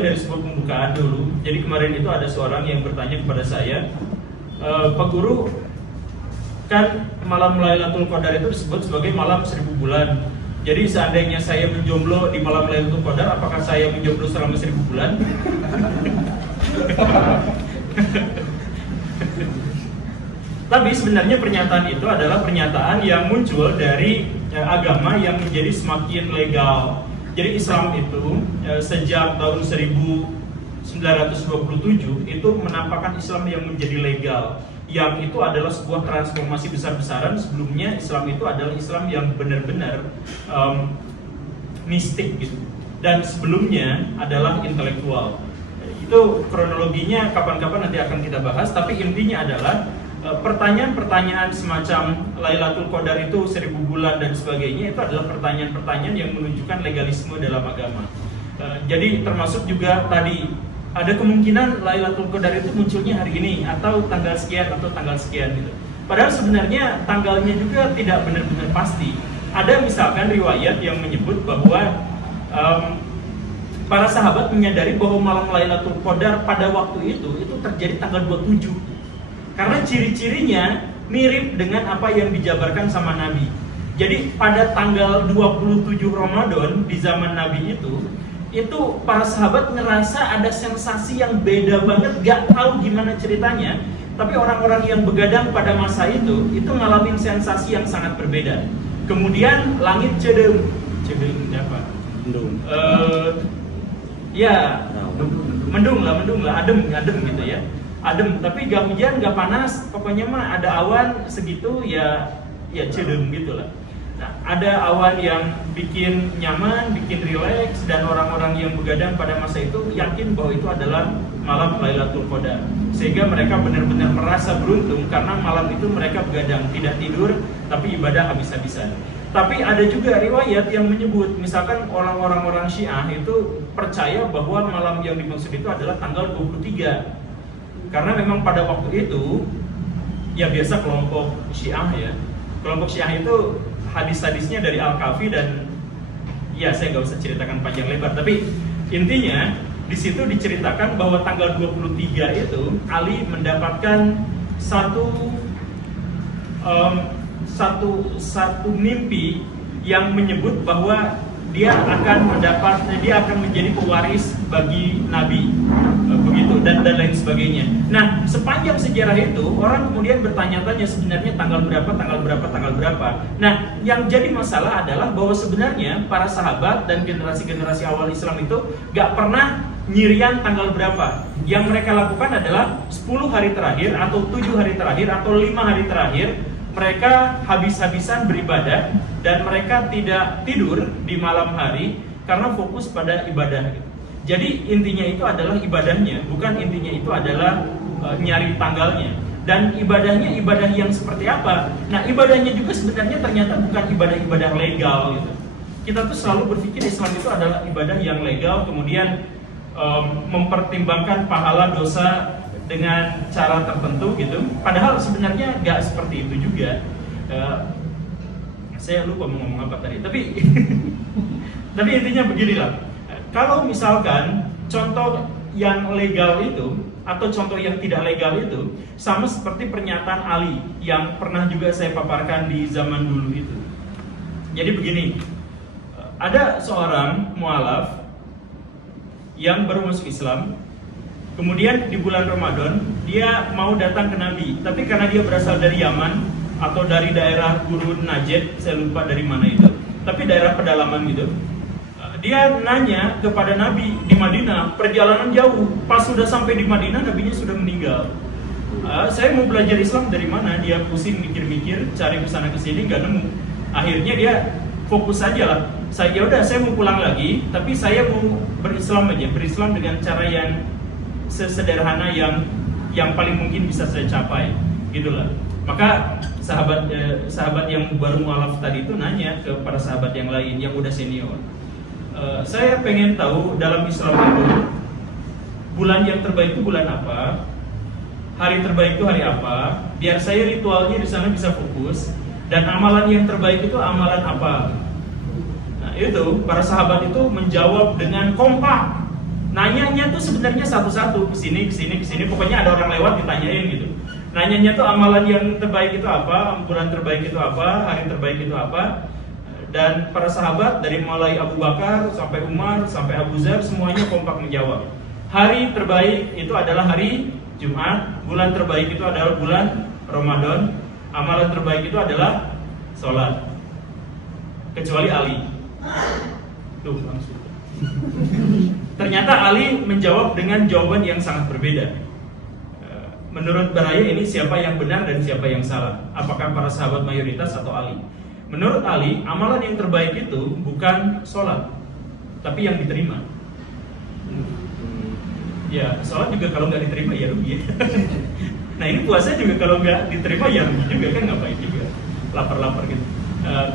mulai dari sebuah pembukaan dulu. Jadi kemarin itu ada seorang yang bertanya kepada saya, Pak Guru, kan malam Lailatul Qadar itu disebut sebagai malam 1000 bulan. Jadi seandainya saya menjomblo di malam Lailatul Qadar, apakah saya menjomblo selama 1000 bulan? Tapi sebenarnya pernyataan itu adalah pernyataan yang muncul dari agama yang menjadi semakin legal. Jadi Islam itu sejak tahun 1927 itu menampakkan Islam yang menjadi legal. Yang itu adalah sebuah transformasi besar-besaran. Sebelumnya Islam itu adalah Islam yang benar-benar mistik gitu. Dan sebelumnya adalah intelektual. Itu kronologinya kapan-kapan nanti akan kita bahas. Tapi intinya adalah pertanyaan-pertanyaan semacam Lailatul Qadar itu 1000 bulan dan sebagainya, itu adalah pertanyaan-pertanyaan yang menunjukkan legalisme dalam agama. Jadi termasuk juga tadi ada kemungkinan Lailatul Qadar itu munculnya hari ini atau tanggal sekian atau tanggal sekian gitu. Padahal sebenarnya tanggalnya juga tidak benar-benar pasti. Ada misalkan riwayat yang menyebut bahwa para sahabat menyadari bahwa malam Lailatul Qadar pada waktu itu terjadi tanggal 27. Karena ciri-cirinya mirip dengan apa yang dijabarkan sama Nabi. Jadi pada tanggal 27 Ramadan di zaman Nabi itu para sahabat ngerasa ada sensasi yang beda banget, gak tahu gimana ceritanya. Tapi orang-orang yang begadang pada masa itu ngalamin sensasi yang sangat berbeda. Kemudian langit cedeng apa? Mendung lah, adem gitu ya. Adem, tapi gak hujan, gak panas, pokoknya mah ada awan segitu ya cedem gitu lah. Nah, ada awan yang bikin nyaman, bikin rileks, dan orang-orang yang begadang pada masa itu yakin bahwa itu adalah malam Lailatul Qadar. Sehingga mereka benar-benar merasa beruntung karena malam itu mereka begadang, tidak tidur, tapi ibadah habis-habisan. Tapi ada juga riwayat yang menyebut, misalkan orang-orang Syiah itu percaya bahwa malam yang dimaksud itu adalah tanggal 23. Karena memang pada waktu itu ya biasa kelompok Syiah ya. Kelompok Syiah itu hadis-hadisnya dari Al-Kafi dan ya saya nggak usah ceritakan panjang lebar, tapi intinya di situ diceritakan bahwa tanggal 23 itu Ali mendapatkan satu mimpi yang menyebut bahwa dia akan menjadi pewaris bagi Nabi, begitu dan lain sebagainya. Nah, sepanjang sejarah itu orang kemudian bertanya-tanya sebenarnya tanggal berapa. Nah, yang jadi masalah adalah bahwa sebenarnya para sahabat dan generasi-generasi awal Islam itu gak pernah nyirian tanggal berapa. Yang mereka lakukan adalah 10 hari terakhir atau 7 hari terakhir atau 5 hari terakhir mereka habis-habisan beribadah dan mereka tidak tidur di malam hari karena fokus pada ibadah. Jadi intinya itu adalah ibadahnya, bukan intinya itu adalah nyari tanggalnya. Dan ibadahnya ibadah yang seperti apa? Nah, ibadahnya juga sebenarnya ternyata bukan ibadah-ibadah legal gitu. Kita tuh selalu berpikir Islam itu adalah ibadah yang legal, kemudian mempertimbangkan pahala dosa dengan cara tertentu gitu. Padahal sebenarnya nggak seperti itu juga. Saya lupa mau ngomong apa tadi. Tapi intinya beginilah. Kalau misalkan contoh yang legal itu atau contoh yang tidak legal itu sama seperti pernyataan Ali yang pernah juga saya paparkan di zaman dulu itu. Jadi begini, ada seorang mualaf yang baru masuk Islam. Kemudian di bulan Ramadan dia mau datang ke Nabi, tapi karena dia berasal dari Yaman atau dari daerah Gurun Najd, saya lupa dari mana itu, tapi daerah pedalaman gitu. Dia nanya kepada Nabi di Madinah, perjalanan jauh, pas sudah sampai di Madinah Nabinya sudah meninggal. Saya mau belajar Islam dari mana? Dia pusing mikir-mikir, cari kesana kesini nggak nemu. Akhirnya dia fokus saja lah. Saya mau pulang lagi, tapi saya mau berislam dengan cara yang sesederhana yang paling mungkin bisa saya capai, gitulah. Maka sahabat yang baru mualaf tadi itu nanya ke para sahabat yang lain yang udah senior, saya pengen tahu dalam Islam itu bulan yang terbaik itu bulan apa, hari terbaik itu hari apa, biar saya ritualnya di sana bisa fokus, dan amalan yang terbaik itu amalan apa. Nah itu para sahabat itu menjawab dengan kompak. Nanyanya tuh sebenarnya satu-satu, kesini, pokoknya ada orang lewat ditanyain gitu. Nanyanya tuh amalan yang terbaik itu apa, bulan terbaik itu apa, hari terbaik itu apa. Dan para sahabat dari mulai Abu Bakar sampai Umar sampai Abu Dzar semuanya kompak menjawab. Hari terbaik itu adalah hari Jumat, bulan terbaik itu adalah bulan Ramadan, amalan terbaik itu adalah sholat. Kecuali Ali. Tuh langsung. Ternyata Ali menjawab dengan jawaban yang sangat berbeda. Menurut Baraya ini siapa yang benar dan siapa yang salah? Apakah para sahabat mayoritas atau Ali? Menurut Ali, amalan yang terbaik itu bukan sholat, tapi yang diterima. Ya, sholat juga kalau nggak diterima ya rugi. Nah ini puasa juga kalau nggak diterima ya rugi juga, kan nggak baik juga. Lapar-lapar gitu.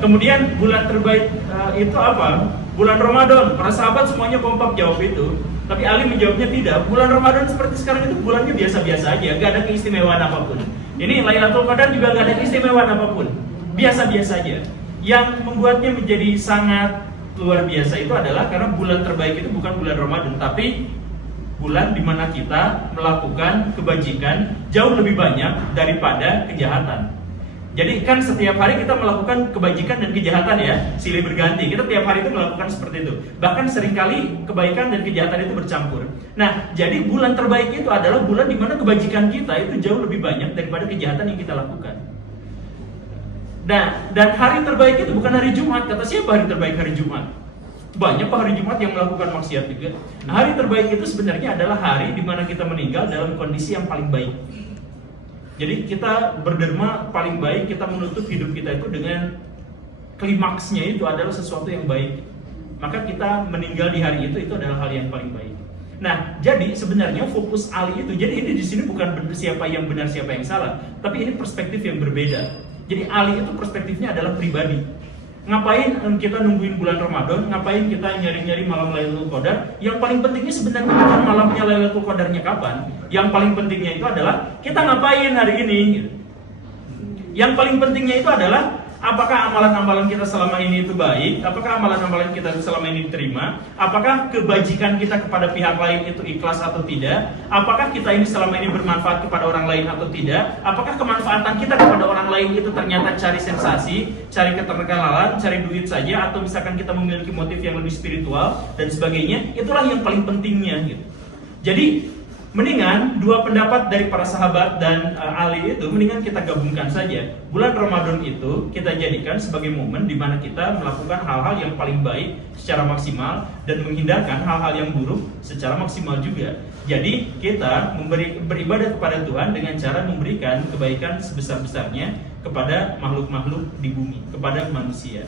Kemudian bulan terbaik itu apa? Bulan Ramadan. Para sahabat semuanya kompak jawab itu. Tapi Ali menjawabnya tidak. Bulan Ramadan seperti sekarang itu bulannya biasa-biasa aja, nggak ada keistimewaan apapun. Ini Lailatul Qadar juga nggak ada keistimewaan apapun, biasa-biasa aja. Yang membuatnya menjadi sangat luar biasa itu adalah karena bulan terbaik itu bukan bulan Ramadan, tapi bulan di mana kita melakukan kebajikan jauh lebih banyak daripada kejahatan. Jadi kan setiap hari kita melakukan kebajikan dan kejahatan ya, silih berganti. Kita tiap hari itu melakukan seperti itu. Bahkan seringkali kebaikan dan kejahatan itu bercampur. Nah, jadi bulan terbaik itu adalah bulan di mana kebajikan kita itu jauh lebih banyak daripada kejahatan yang kita lakukan. Nah, dan hari terbaik itu bukan hari Jumat. Kata siapa hari terbaik hari Jumat? Banyak pak hari Jumat yang melakukan maksiat juga. Nah, hari terbaik itu sebenarnya adalah hari di mana kita meninggal dalam kondisi yang paling baik. Jadi kita berderma paling baik, kita menutup hidup kita itu dengan klimaksnya itu adalah sesuatu yang baik. Maka kita meninggal di hari itu adalah hal yang paling baik. Nah, jadi sebenarnya fokus Ali itu, jadi ini di sini bukan siapa yang benar siapa yang salah, tapi ini perspektif yang berbeda. Jadi Ali itu perspektifnya adalah pribadi. Ngapain kita nungguin bulan Ramadan? Ngapain kita nyari-nyari malam Lailatul Qadar? Yang paling pentingnya sebenarnya bukan malamnya Lailatul Qadarnya kapan. Yang paling pentingnya itu adalah kita ngapain hari ini. Yang paling pentingnya itu adalah apakah amalan-amalan kita selama ini itu baik? Apakah amalan-amalan kita selama ini diterima? Apakah kebajikan kita kepada pihak lain itu ikhlas atau tidak? Apakah kita ini selama ini bermanfaat kepada orang lain atau tidak? Apakah kemanfaatan kita kepada orang lain itu ternyata cari sensasi, cari keterkenalan, cari duit saja, atau misalkan kita memiliki motif yang lebih spiritual dan sebagainya? Itulah yang paling pentingnya gitu. Jadi mendingan dua pendapat dari para sahabat dan Ali itu mendingan kita gabungkan saja. Bulan Ramadan itu kita jadikan sebagai momen di mana kita melakukan hal-hal yang paling baik secara maksimal dan menghindarkan hal-hal yang buruk secara maksimal juga. Jadi kita beribadah kepada Tuhan dengan cara memberikan kebaikan sebesar-besarnya kepada makhluk-makhluk di bumi, kepada manusia.